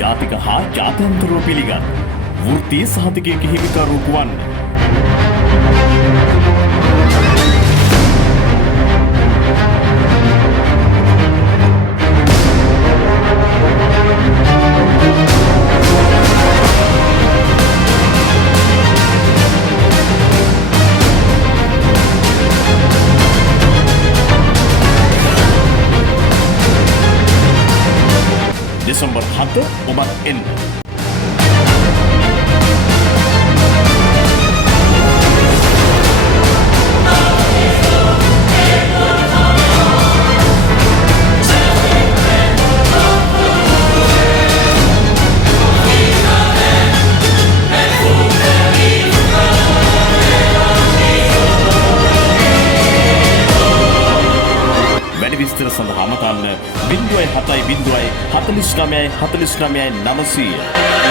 ජාතික හා ජාත්‍යන්තරව පිළිගත් වෘත්තීය සහතිකයක හිමිකරුවෙකු වන්න. දෙසැම්බර් 7 ඔබත් එන්න. වැඩි විස්තර සඳහා මතන්න 07 49 49 900